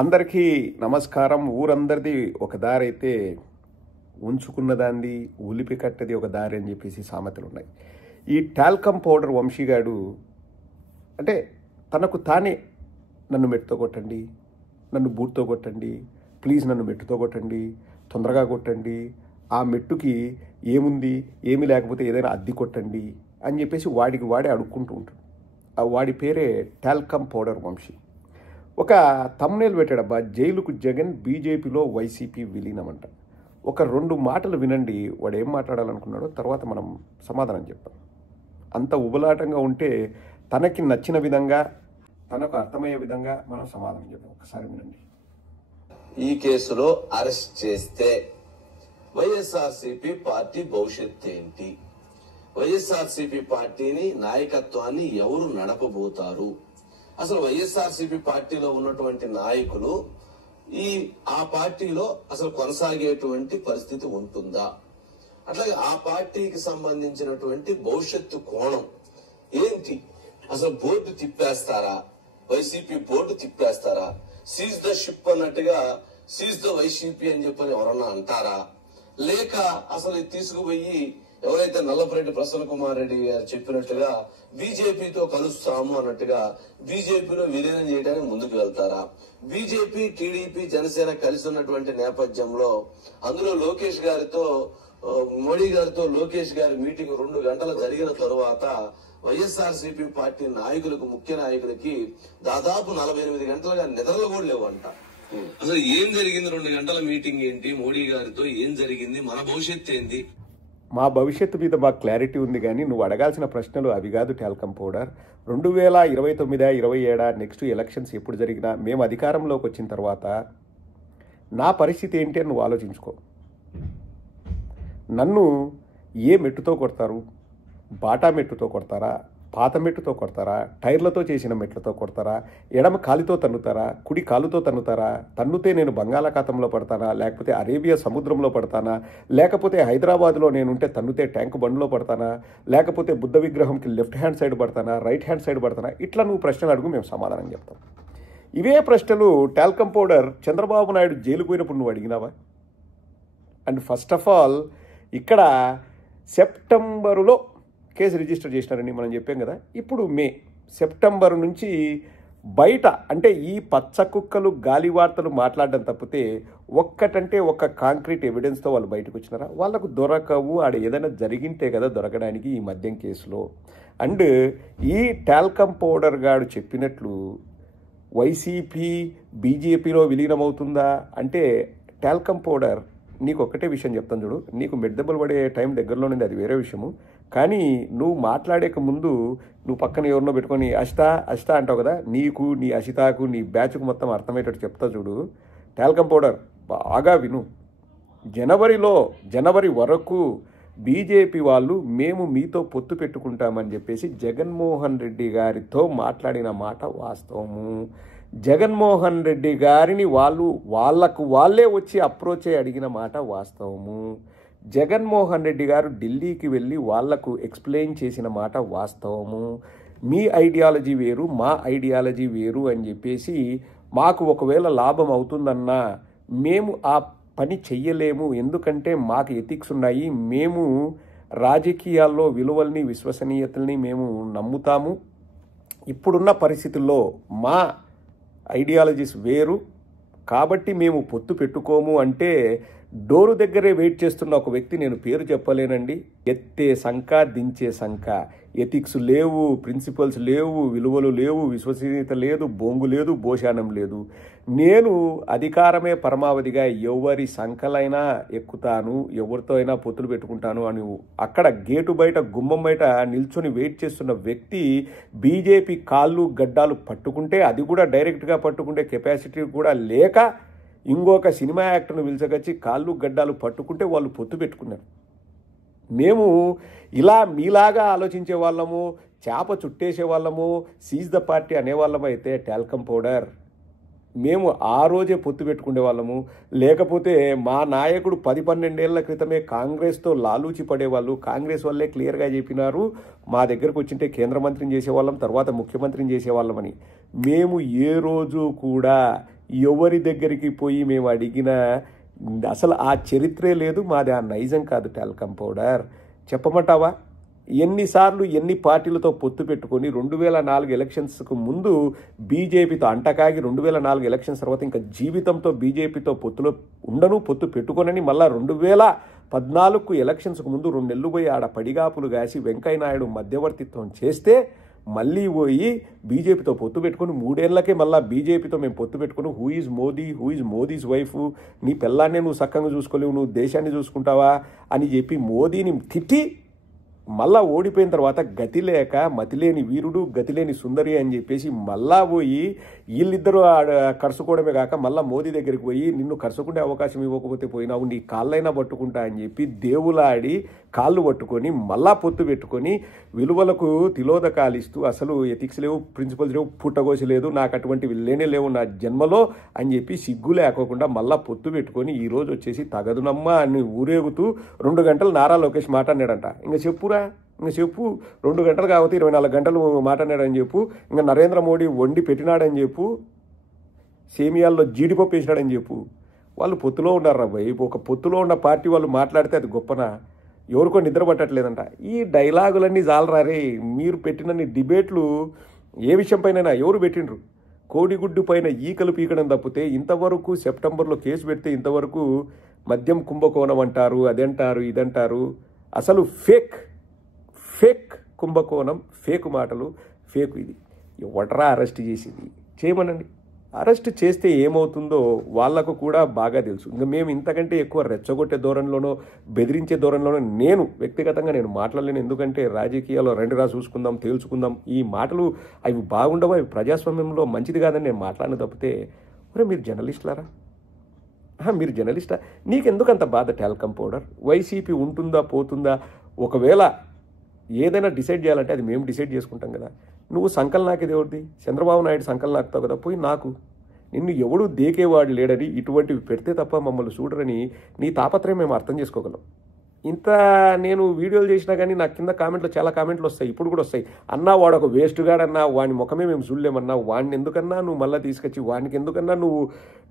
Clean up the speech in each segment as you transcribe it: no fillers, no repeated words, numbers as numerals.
అందరికీ నమస్కారం. ఊరందరిది ఒక దారి అయితే ఉంచుకున్నదాంది ఉలిపి కట్టది ఒక దారి అని చెప్పేసి సామెతలు ఉన్నాయి. ఈ టాల్కమ్ పౌడర్ వంశీగాడు అంటే తనకు తానే నన్ను మెట్టుతో కొట్టండి, నన్ను బూట్తో కొట్టండి, ప్లీజ్ నన్ను మెట్టుతో కొట్టండి, తొందరగా కొట్టండి, ఆ మెట్టుకి ఏముంది ఏమీ లేకపోతే ఏదైనా అద్ది కొట్టండి అని చెప్పేసి వాడికి వాడే అడుక్కుంటూ ఉంటాడు. వాడి పేరే టాల్కమ్ పౌడర్ వంశీ. ఒక థంబ్నెయిల్ పెట్టాడబ్బా, జైలుకు జగన్, బీజేపీలో వైసీపీ విలీనమంట. ఒక 2 మాటలు వినండి, వాడు ఏం మాట్లాడాలనుకున్నాడో, తర్వాత మనం సమాధానం చెప్తాం. అంత ఉబలాటంగా ఉంటే తనకి నచ్చిన విధంగా, తనకు అర్థమయ్యే విధంగా మనం సమాధానం చెప్తాం. ఒకసారి వినండి. ఈ కేసులో అరెస్ట్ చేస్తే వైఎస్ఆర్సీపీ పార్టీ భవిష్యత్తు ఏంటి? వైఎస్ఆర్సీపీ పార్టీని నాయకత్వాన్ని ఎవరు నడపబోతారు? అసలు వైఎస్ఆర్సీపీ పార్టీలో ఉన్నటువంటి నాయకులు ఆ పార్టీలో అసలు కొనసాగేటువంటి పరిస్థితి ఉంటుందా? అట్లాగే ఆ పార్టీకి సంబంధించినటువంటి భవిష్యత్తు కోణం ఏంటి? అసలు బోర్డు తిప్పేస్తారా? వైసీపీ బోర్డు తిప్పేస్తారా? సీజ్ ద షిప్ అన్నట్టుగా సీజ్ ద వైసీపీ అని చెప్పని ఎవరన్నా అంటారా? లేక అసలు తీసుకుపోయి ఎవరైతే నల్లపరెడ్డి ప్రసన్న కుమార్ రెడ్డి గారు చెప్పినట్టుగా బీజేపీతో కలుస్తాము అన్నట్టుగా బీజేపీలో విలీనం చేయడానికి ముందుకు వెళ్తారా? బీజేపీ, టీడీపీ, జనసేన కలిసి ఉన్నటువంటి నేపథ్యంలో అందులో లోకేష్ గారితో, మోడీ గారితో లోకేష్ గారి మీటింగ్ 2 గంటలు జరిగిన తరువాత వైఎస్ఆర్సీపీ పార్టీ నాయకులకు, ముఖ్య నాయకులకి దాదాపు 48 గంటలుగా నిద్రలు కూడా లేవంట. అసలు ఏం జరిగింది? 2 గంటల మీటింగ్ ఏంటి? మోడీ గారితో ఏం జరిగింది? మన భవిష్యత్తు ఏంది? మా భవిష్యత్తు మీద మాకు క్లారిటీ ఉంది, కానీ నువ్వు అడగాల్సిన ప్రశ్నలు అవి కాదు. టాల్కమ్ పౌడర్ 2029-27 నెక్స్ట్ ఎలక్షన్స్ ఎప్పుడు జరిగినా మేము అధికారంలోకి వచ్చిన తర్వాత నా పరిస్థితి ఏంటి అని నువ్వు ఆలోచించుకో. నన్ను ఏ మెట్టుతో కొడతారు? బాటా మెట్టుతో కొడతారా? పాత మెట్టుతో కొడతారా? టైర్లతో చేసిన మెట్లతో కొడతారా? ఎడమ కాలితో తన్నుతారా? కుడి కాలుతో తన్నుతారా? తన్నుతే నేను బంగాళాఖాతంలో పడతానా? లేకపోతే అరేబియా సముద్రంలో పడతానా? లేకపోతే హైదరాబాద్లో నేనుంటే తన్నుతే ట్యాంక్ బండ్లో పడతానా? లేకపోతే బుద్ధ విగ్రహంకి లెఫ్ట్ హ్యాండ్ సైడ్ పడతానా? రైట్ హ్యాండ్ సైడ్ పడతానా? ఇట్లా నువ్వు ప్రశ్నలు అడుగు, మేము సమాధానం చెప్తాం. ఇవే ప్రశ్నలు టాల్కమ్ పౌడర్ చంద్రబాబు నాయుడు జైలుకు పోయినప్పుడు నువ్వు అడిగినావా? అండ్ ఫస్ట్ ఆఫ్ ఆల్ ఇక్కడ సెప్టెంబరులో కేసు రిజిస్టర్ చేసినారని మనం చెప్పాం కదా. ఇప్పుడు సెప్టెంబర్ నుంచి బయట అంటే ఈ పచ్చ కుక్కలు గాలి వార్తలు మాట్లాడడం తప్పితే ఒక్కటంటే ఒక్క కాంక్రీట్ ఎవిడెన్స్తో వాళ్ళు బయటకు వచ్చినారా? వాళ్ళకు దొరకవు. ఆడ ఏదైనా జరిగింటే కదా దొరకడానికి ఈ మద్యం కేసులో. అండ్ ఈ టాల్కమ్ పౌడర్ గాడు చెప్పినట్లు వైసీపీ బీజేపీలో విలీనమవుతుందా అంటే, టాల్కమ్ పౌడర్ నీకు ఒక్కటే విషయం చెప్తాను చూడు. నీకు మెడ్దెబ్బలు పడే టైం దగ్గరలోనింది, అది వేరే విషయము. కానీ నువ్వు మాట్లాడేక ముందు నువ్వు పక్కన ఎవరినో పెట్టుకొని అష్ట అంటావు కదా. నీకు, నీ అషితాకు, నీ బ్యాచ్కు మొత్తం అర్థమయ్యేటట్టు చెప్తా చూడు. టాల్కమ్ పౌడర్ బాగా విను. జనవరి వరకు బీజేపీ వాళ్ళు మేము మీతో పొత్తు పెట్టుకుంటామని చెప్పేసి జగన్మోహన్ రెడ్డి గారితో మాట్లాడిన మాట వాస్తవము. జగన్మోహన్ రెడ్డి గారిని వాళ్ళే వచ్చి అప్రోచ్ అయ్యి అడిగిన మాట వాస్తవము. జగన్మోహన్ రెడ్డి గారు ఢిల్లీకి వెళ్ళి వాళ్లకు ఎక్స్ప్లెయిన్ చేసిన మాట వాస్తవము. మీ ఐడియాలజీ వేరు, మా ఐడియాలజీ వేరు అని చెప్పేసి మాకు ఒకవేళ లాభం అవుతుందన్నా మేము ఆ పని చెయ్యలేము, ఎందుకంటే మాకు ఎథిక్స్ ఉన్నాయి, మేము రాజకీయాల్లో విలువల్ని, విశ్వసనీయతల్ని మేము నమ్ముతాము. ఇప్పుడున్న పరిస్థితుల్లో మా ఐడియాలజీస్ వేరు కాబట్టి మేము పొత్తు పెట్టుకోము అంటే డోరు దగ్గరే వెయిట్ చేస్తున్న ఒక వ్యక్తి, నేను పేరు చెప్పలేనండి, ఎత్తే సంఖ దించే సంఖ, ఎథిక్స్ లేవు, ప్రిన్సిపల్స్ లేవు, విలువలు లేవు, విశ్వసనీయత లేదు, బొంగు లేదు, భోషానం లేదు. నేను అధికారమే పరమావధిగా ఎవరి సంఖలైనా ఎక్కుతాను, ఎవరితో అయినా పొత్తులు పెట్టుకుంటాను అని అక్కడ గేటు బయట, గుమ్మం బయట నిల్చొని వెయిట్ చేస్తున్న వ్యక్తి బీజేపీ కాళ్ళు గడ్డాలు పట్టుకుంటే, అది కూడా డైరెక్ట్గా పట్టుకుంటే కెపాసిటీ కూడా లేక ఇంకొక సినిమా యాక్టర్ను పిలిచకొచ్చి కాళ్ళు గడ్డాలు పట్టుకుంటే వాళ్ళు పొత్తు పెట్టుకున్నారు. మేము ఇలా మీలాగా ఆలోచించే వాళ్ళము, చేప చుట్టేసే వాళ్ళము, సీజ్ ద పార్టీ అనేవాళ్ళము అయితే టాల్కమ్ పౌడర్ మేము ఆ రోజే పొత్తు పెట్టుకునే వాళ్ళము. లేకపోతే మా నాయకుడు 10-12 ఏళ్ల క్రితమే కాంగ్రెస్తో లాలూచి పడేవాళ్ళు. కాంగ్రెస్ వాళ్ళే క్లియర్గా చెప్పినారు, మా దగ్గరకు వచ్చింటే కేంద్ర మంత్రిని చేసేవాళ్ళం, తర్వాత ముఖ్యమంత్రిని చేసేవాళ్ళమని. మేము ఏ రోజు కూడా ఎవరి దగ్గరికి పోయి మేము అడిగినా అసలు ఆ చరిత్రే లేదు, మాది ఆ నైజం కాదు. టాల్కమ్ పౌడర్ చెప్పమంటావా? ఎన్నిసార్లు ఎన్ని పార్టీలతో పొత్తు పెట్టుకొని 2004 ఎలక్షన్స్కు ముందు బీజేపీతో అంటకాగి 2004 ఎలక్షన్స్ తర్వాత ఇంకా జీవితంతో బీజేపీతో పొత్తులో ఉండను, పొత్తు పెట్టుకోనని మళ్ళా 2014 ఎలక్షన్స్కు ముందు 2 నెలలు పోయి ఆడ పడిగాపులు కాసి వెంకయ్యనాయుడు మధ్యవర్తిత్వం చేస్తే మళ్ళీ పోయి బీజేపీతో పొత్తు పెట్టుకుని 3 ఏళ్లకే మళ్ళీ బీజేపీతో మేము పొత్తు పెట్టుకుని who is Modi, who is Modi's wife, నీ పిల్లాన్నే నువ్వు సక్కంగా చూసుకోలేవు, నువ్వు దేశాన్ని చూసుకుంటావా అని చెప్పి మోదీని తిట్టి మళ్ళా ఓడిపోయిన తర్వాత గతి లేక మతిలేని వీరుడు గతిలేని సుందరి అని చెప్పేసి మళ్ళా పోయి వీళ్ళిద్దరూ కరుసుకోవడమే కాక మళ్ళీ మోదీ దగ్గరికి పోయి నిన్ను కరుసుకునే అవకాశం ఇవ్వకపోతే పోయినావు, నీ కాళ్ళైనా పట్టుకుంటా అని చెప్పి దేవులాడి కాళ్ళు పట్టుకొని మళ్ళా పొత్తు పెట్టుకొని విలువలకు తిలోదకాలు ఇస్తూ అసలు ఎథిక్స్ లేవు, ప్రిన్సిపల్స్ లేవు, పుట్టగోసి లేదు, నాకు అటువంటివి లేనే లేవు నా జన్మలో అని చెప్పి సిగ్గు లేకోకుండా మళ్ళా పొత్తు పెట్టుకొని ఈరోజు వచ్చేసి తగదునమ్మ అని ఊరేగుతూ 2 గంటలు నారా లోకేష్ మాట్లాడినాడంట. ఇంకా చెప్పురా, ఇంకా చెప్పు, 2 గంటలు కాకపోతే 24 గంటలు మాట్లాడినాడని చెప్పు, ఇంకా నరేంద్ర మోడీ వండి పెట్టినాడని చెప్పు, సేమియాల్లో జీడిపప్పు వేసినాడని చెప్పు. వాళ్ళు పొత్తులో ఉన్నారు రాబాయ్. ఒక పొత్తులో ఉన్న పార్టీ వాళ్ళు మాట్లాడితే అది గొప్పనా? ఎవరికో నిద్ర పట్టట్లేదంట. ఈ డైలాగులన్నీ జాలరారే. మీరు పెట్టినన్ని డిబేట్లు ఏ విషయం పైన ఎవరు పెట్టిండ్రు? కోడిగుడ్డు పైన ఈకలు పీకడం తప్పితే ఇంతవరకు సెప్టెంబర్లో కేసు పెడితే ఇంతవరకు మద్యం కుంభకోణం అంటారు, అదంటారు, ఇదంటారు. అసలు ఫేక్ కుంభకోణం, ఫేక్ మాటలు, ఫేక్ ఇది. ఎవడరా అరెస్ట్ చేసింది? చేయమనండి. అరెస్ట్ చేస్తే ఏమవుతుందో వాళ్లకు కూడా బాగా తెలుసు. ఇంకా మేము ఇంతకంటే ఎక్కువ రెచ్చగొట్టే ధోరణిలోనో బెదిరించే ధోరణిలోనో నేను వ్యక్తిగతంగా నేను మాట్లాడలేను. ఎందుకంటే రాజకీయాల్లో రండిరా చూసుకుందాం, తేల్చుకుందాం, ఈ మాటలు అవి బాగుండవు, అవి ప్రజాస్వామ్యంలో మంచిది కాదని నేను మాట్లాడిన తప్పితే మరి మీరు జర్నలిస్టులారా? మీరు జర్నలిస్టా? నీకెందుకు అంత బాధ? టాల్కమ్ పౌడర్ వైసీపీ ఉంటుందా పోతుందా? ఒకవేళ ఏదైనా డిసైడ్ చేయాలంటే అది మేము డిసైడ్ చేసుకుంటాం కదా. నువ్వు సంకల్ నాకేది ఎవరిది? చంద్రబాబు నాయుడు సంకల్ నాకుతావు కదా, పోయి నాకు. నిన్ను ఎవడు దేకేవాడు లేడని ఇటువంటివి పెడితే తప్ప మమ్మల్ని చూడరని నీ తాపత్రయం మేము అర్థం చేసుకోగలం. ఇంత నేను వీడియోలు చేసినా కానీ నాకు కింద కామెంట్లో చాలా కామెంట్లు వస్తాయి, ఇప్పుడు కూడా వస్తాయి. అన్నా వాడు ఒక వేస్ట్గాడన్నా, వాని ముఖమే మేము చూడలేమన్నా, వాడిని ఎందుకన్నా నువ్వు మళ్ళీ తీసుకొచ్చి వానికి ఎందుకన్నా నువ్వు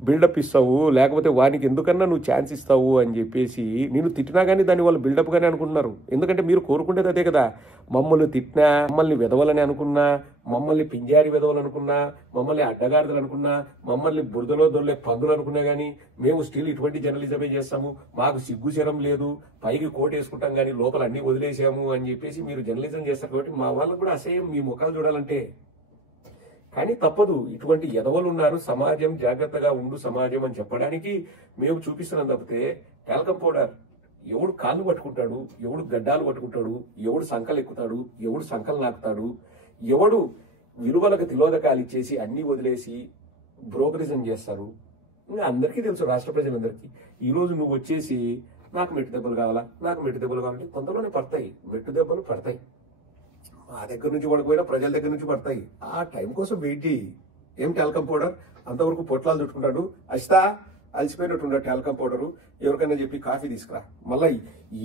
బిల్డప్ ఇస్తావు, లేకపోతే వానికి ఎందుకన్నా నువ్వు ఛాన్స్ ఇస్తావు అని చెప్పేసి నేను తిట్టినా కానీ దాన్ని వాళ్ళు బిల్డప్గానే అనుకుంటున్నారు. ఎందుకంటే మీరు కోరుకుంటేది అదే కదా. మమ్మల్ని తిట్టినా, మమ్మల్ని వెదవలని అనుకున్నా, మమ్మల్ని పింజారి వెదవలు అనుకున్నా, మమ్మల్ని అడ్డగాడిదలు అనుకున్నా, మమ్మల్ని బురదలో దొరలే పందులు అనుకున్నా కానీ మేము స్టిల్ ఇటువంటి జర్నలిజమే చేస్తాము, మాకు సిగ్గుశరం లేదు, పైకి కోట్ వేసుకుంటాం కానీ లోపల అన్ని వదిలేసాము అని చెప్పేసి మీరు జర్నలిజం చేస్తారు. కాబట్టి మా వాళ్ళకు కూడా అసహ్యం మీ ముఖాలు చూడాలంటే. కానీ తప్పదు, ఇటువంటి ఎదవలు ఉన్నారు, సమాజం జాగ్రత్తగా ఉండు సమాజం అని చెప్పడానికి మేము చూపిస్తున్నాం తప్పితే టాల్కమ్ పౌడర్ ఎవడు కాళ్ళు పట్టుకుంటాడు, ఎవడు గడ్డాలు పట్టుకుంటాడు, ఎవడు సంకలు ఎక్కుతాడు, ఎవడు సంకలు నాకుతాడు, ఎవడు విలువలకు తిలోదకాలు ఇచ్చేసి అన్ని వదిలేసి బ్రోకరిజం చేస్తారు ఇంకా అందరికీ తెలుసు, రాష్ట్ర ప్రజలందరికీ. ఈరోజు నువ్వు వచ్చేసి నాకు మెట్టు దెబ్బలు కావాలా, నాకు మెట్టు దెబ్బలు కావాలంటే కొంతలోనే పడతాయి, మెట్టు దెబ్బలు పడతాయి. మా దగ్గర నుంచి పడకపోయినా ప్రజల దగ్గర నుంచి పడతాయి. ఆ టైం కోసం వెయిట్ చేయి. ఏం టాల్కమ్ పౌడర్ అంతవరకు పొట్లాలు చుట్టుకుంటాడు, అస్తా అలసిపోయినట్టున్నాడు టాల్కమ్ పౌడరు, ఎవరికైనా చెప్పి కాఫీ తీసుకురా. మళ్ళీ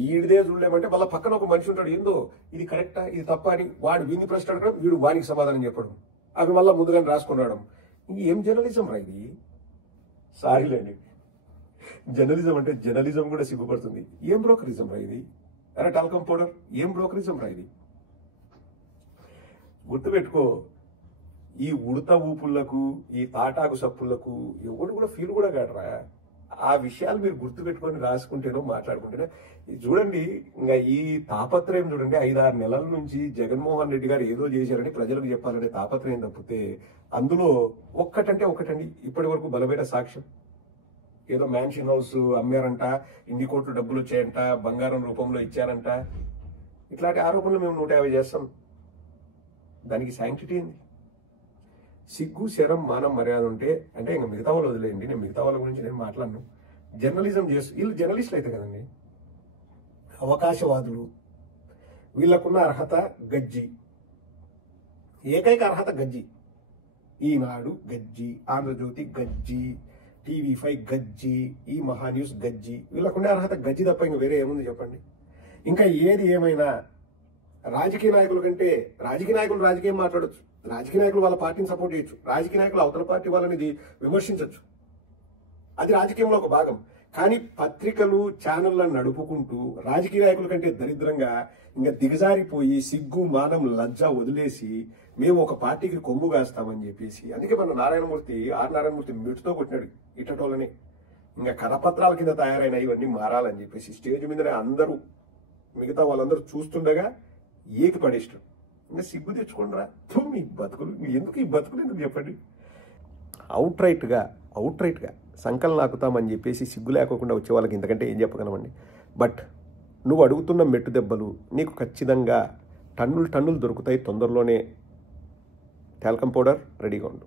ఈడిదే చూడలేమంటే మళ్ళీ పక్కన ఒక మనిషి ఉంటాడు, ఏందో ఇది కరెక్టా ఇది తప్ప అని వాడు వీడిని ప్రశ్న అడగడం, వీడు వానికి సమాధానం చెప్పడం, అవి మళ్ళీ ముందుగానే రాసుకుని రావడం. ఏం జర్నలిజం రా ఇది? సారీలేండి, జర్నలిజం అంటే జర్నలిజం కూడా సిగ్గుపడుతుంది. ఏం బ్రోకరిజం రా ఇది? అరే టాల్కమ్ పౌడర్ ఏం బ్రోకరిజం రా ఇది? గుర్తుపెట్టుకో, ఈ ఉడత ఊపుళ్లకు ఈ తాటాకు సప్పుళ్లకు ఎవడు కూడా ఫీల్ కూడా కాడరా. ఆ విషయాలు మీరు గుర్తుపెట్టుకొని రాసుకుంటేనో మాట్లాడుకుంటేనో చూడండి. ఇంకా ఈ తాపత్రయం చూడండి, 5-6 నెలల నుంచి జగన్మోహన్ రెడ్డి గారు ఏదో చేశారని ప్రజలకు చెప్పాలనే తాపత్రయం తప్పితే అందులో ఒక్కటంటే ఒకటండి ఇప్పటి వరకు బలమైన సాక్ష్యం. ఏదో మ్యాన్షన్ హౌస్ అమ్మారంట, ఇన్ని కోట్లు డబ్బులు వచ్చాయంట, బంగారం రూపంలో ఇచ్చారంట, ఇట్లాంటి ఆరోపణలు మేము 150 చేస్తాం. దానికి శాంక్టిటీ ఏంది? సిగ్గు శరం మానం మర్యాద ఉంటే అంటే ఇంకా మిగతా వాళ్ళు వదిలేయండి, నేను మిగతా వాళ్ళ గురించి నేను మాట్లాడను. జర్నలిజం చేస్తూ వీళ్ళు జర్నలిస్టులు అయితే కదండి, అవకాశవాదులు, వీళ్ళకున్న అర్హత గజ్జి, ఏకైక అర్హత గజ్జి. ఈనాడు గజ్జి, ఆంధ్రజ్యోతి గజ్జి, TV5 గజ్జి, ఈ మహాన్యూస్ గజ్జి. వీళ్ళకుండే అర్హత గజ్జి తప్ప ఇంకా వేరే ఏముంది చెప్పండి? ఇంకా ఏది ఏమైనా రాజకీయ నాయకుల కంటే రాజకీయ నాయకులు రాజకీయం మాట్లాడచ్చు, రాజకీయ నాయకులు వాళ్ళ పార్టీని సపోర్ట్ చేయొచ్చు, రాజకీయ నాయకులు అవతల పార్టీ వాళ్ళని విమర్శించవచ్చు, అది రాజకీయంలో ఒక భాగం. కానీ పత్రికలు ఛానళ్లను నడుపుకుంటూ రాజకీయ నాయకుల కంటే దరిద్రంగా ఇంకా దిగజారిపోయి సిగ్గు మానం లజ్జ వదిలేసి మేము ఒక పార్టీకి కొమ్ము కాస్తామని చెప్పేసి, అందుకే మన నారాయణమూర్తి మిటుతో కొట్టినాడు ఇటటోళ్ళని. ఇంకా కరపత్రాల కింద తయారైన ఇవన్నీ మారాలని చెప్పేసి స్టేజ్ మీదనే అందరూ మిగతా వాళ్ళందరూ చూస్తుండగా ఏకి పడేస్తాడు. ఇంకా సిగ్గు తెచ్చుకోండిరా మీ బతుకులు, ఎందుకు ఈ బతుకులు ఎందుకు చెప్పండి. అవుట్ రైట్గా సంకల్ నాకుతామని చెప్పేసి సిగ్గు లేకోకుండా వచ్చే వాళ్ళకి ఇంతకంటే ఏం చెప్పగలమండి. బట్ నువ్వు అడుగుతున్న మెట్టు దెబ్బలు నీకు ఖచ్చితంగా టన్నులు దొరుకుతాయి తొందరలోనే. టాల్కమ్ పౌడర్ రెడీగా ఉండు.